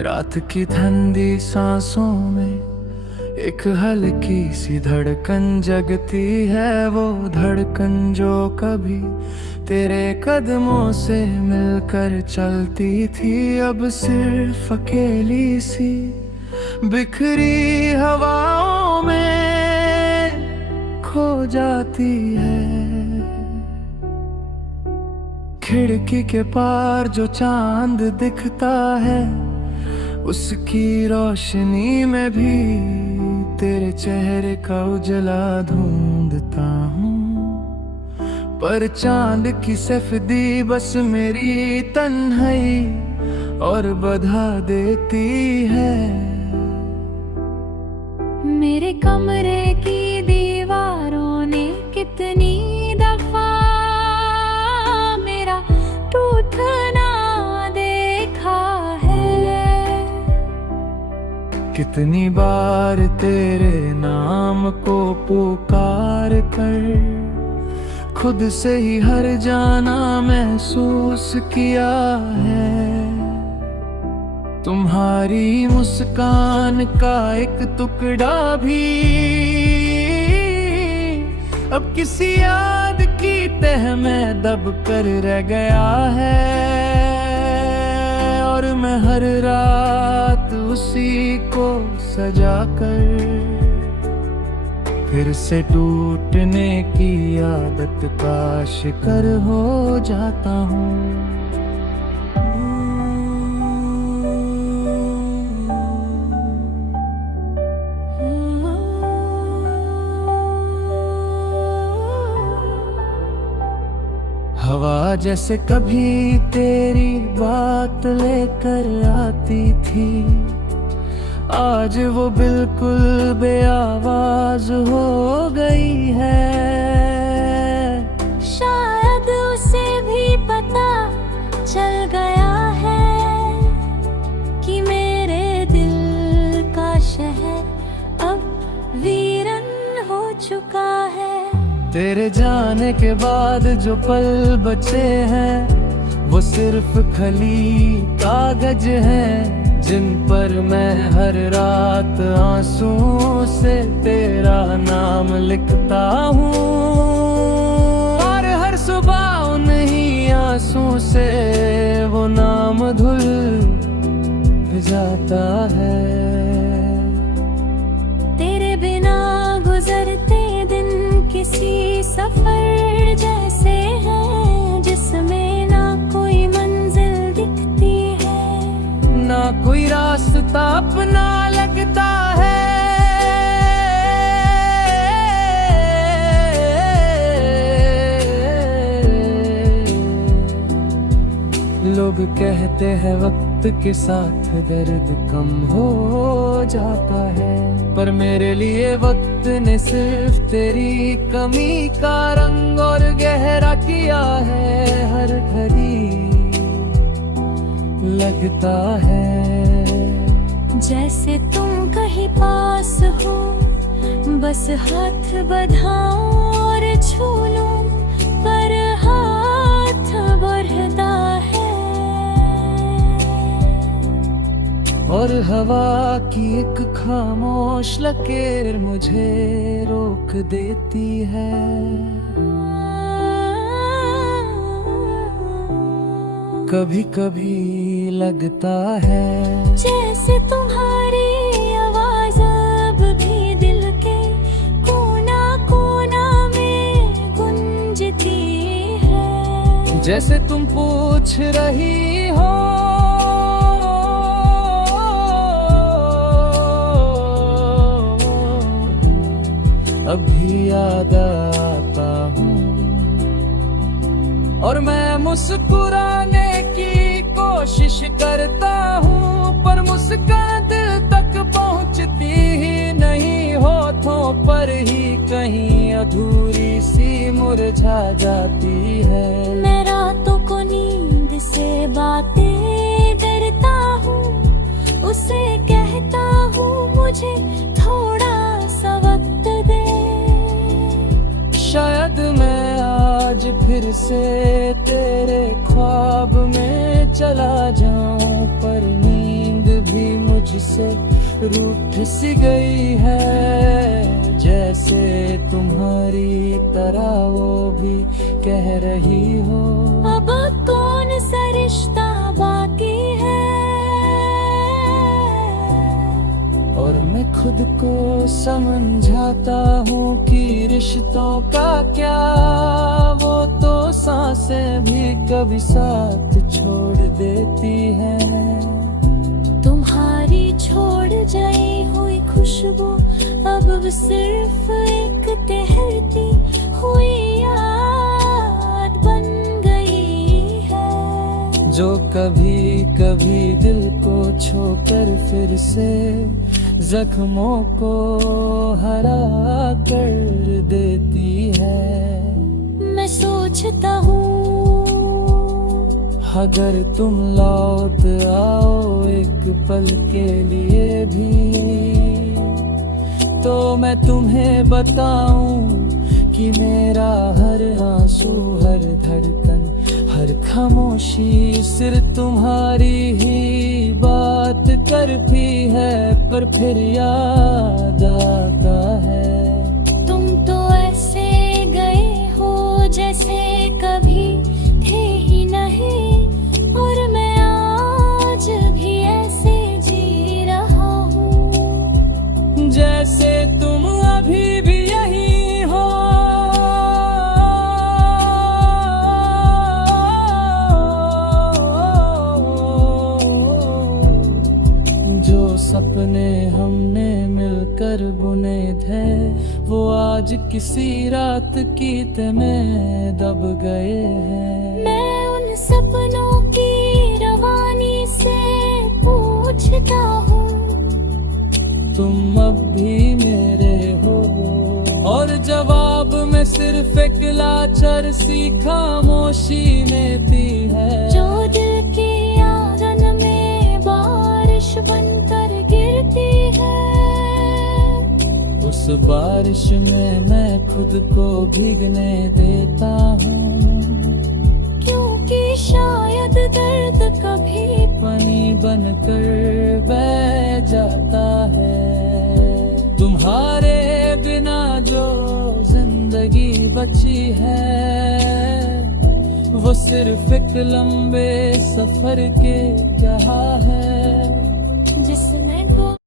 रात की ठंडी सांसों में एक हल्की सी धड़कन जगती है, वो धड़कन जो कभी तेरे कदमों से मिलकर चलती थी, अब सिर्फ अकेली सी बिखरी हवाओं में खो जाती है। खिड़की के पार जो चांद दिखता है, उसकी रोशनी में भी तेरे चेहरे का उजला ढूंढता हूँ, पर चांद की सफेदी बस मेरी तन्हाई और बढ़ा देती है। मेरे कमरे की दीवारों ने कितनी दफा मेरा टूटना देखा है, कितनी बार तेरे नाम को पुकार कर खुद से ही हर जाना महसूस किया है। तुम्हारी मुस्कान का एक टुकड़ा भी अब किसी याद की तह में दब कर रह गया है, और मैं हर रात उसी को सजा कर फिर से टूटने की आदत का शिकार हो जाता हूँ। हवा जैसे कभी तेरी बात लेकर आती थी, आज वो बिल्कुल बेआवाज हो गई है। शायद उसे भी पता चल गया है कि मेरे दिल का शहर अब वीरन हो चुका है। तेरे जाने के बाद जो पल बचे हैं, वो सिर्फ खली कागज हैं, जिन पर मैं हर रात आंसू से तेरा नाम लिखता हूँ, और हर सुबह उन्हीं आंसू से वो नाम धुल जाता है। तेरे बिना गुजरते दिन किसी सफर जैसे हैं, जिसमें ना कोई मंजिल दिखती है, ना कोई रास्ता अपना लगता है। लोग कहते हैं वक्त के साथ दर्द कम हो जाता है, पर मेरे लिए वक्त ने सिर्फ तेरी कमी का रंग और गहरा किया है। हर घड़ी लगता है जैसे तुम कहीं पास हो, बस हाथ बढ़ाऊं और छू लूं, पर हाथ बढ़ता है, और हवा की एक खामोश लकीर मुझे रोक देती है। कभी कभी लगता है जैसे तुम्हारी आवाज अब भी दिल के कोना कोना में गूंजती है, जैसे तुम पूछ रही हो अभी याद आता हूँ, और मैं मुस्कुराने की कोशिश करता हूँ, पर मुस्कान दिल तक पहुँचती ही नहीं, होठों पर ही कहीं अधूरी सी मुरझा जाती है। मैं रातों को नींद से बातें करता हूँ, उसे कहता फिर से तेरे ख्वाब में चला जाऊं, पर नींद भी मुझसे रूठ सी गई है। जैसे तुम्हारी तरह वो भी कह रही हो, अब कौन सा रिश्ता बाकी है। और मैं खुद को समझाता हूँ कि रिश्तों का क्या, वो तो सांसें भी कभी साथ छोड़ देती हैं। तुम्हारी छोड़ जाई हुई खुशबू अब सिर्फ एक टहलती हुई याद बन गई है, जो कभी कभी दिल को छोकर फिर से जख्मों को हरा कर देती है। मैं सोचता हूँ अगर तुम लौट आओ एक पल के लिए भी, तो मैं तुम्हें बताऊं कि मेरा हर आंसू, हर धड़कन, हर खामोशी सिर्फ तुम्हारी ही बात करती है। पर फिर याद आता है, तुम तो ऐसे गए हो जैसे कभी थे ही नहीं, और मैं आज भी ऐसे जी रहा हूँ जैसे तुम अभी भी यही हो। जो सपने हमने मिलकर बुने थे, वो आज किसी रात की तह में दब गए हैं। मैं उन सपनों की रवानी से पूछता हूँ, तुम अब भी मेरे हो। और जवाब में सिर्फ एक लाचार सी खामोशी मिलती है, जो दिल की आंगन में बारिश बनकर गिरती है। उस बारिश में मैं खुद को भीगने देता हूँ, क्योंकि शायद दर्द कभी पानी बनकर बह जाता है। तुम्हारे बिना जो जिंदगी बची है, वो सिर्फ एक लंबे सफर के क्या है।